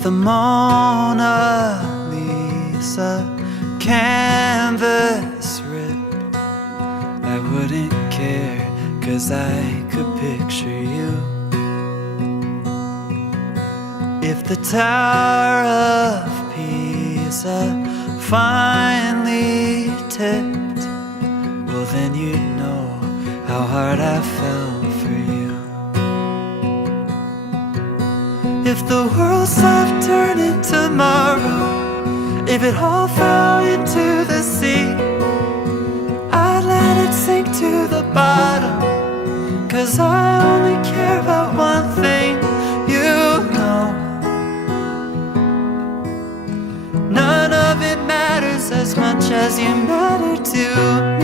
If the Mona Lisa canvas ripped, I wouldn't care, 'cause I could picture you. If the Tower of Pisa finally tipped, well then you'd know how hard I fell for you. If the world stopped turning tomorrow, if it all fell into the sea, I'd let it sink to the bottom, 'cause I only care about one thing, you know. None of it matters as much as you matter to me.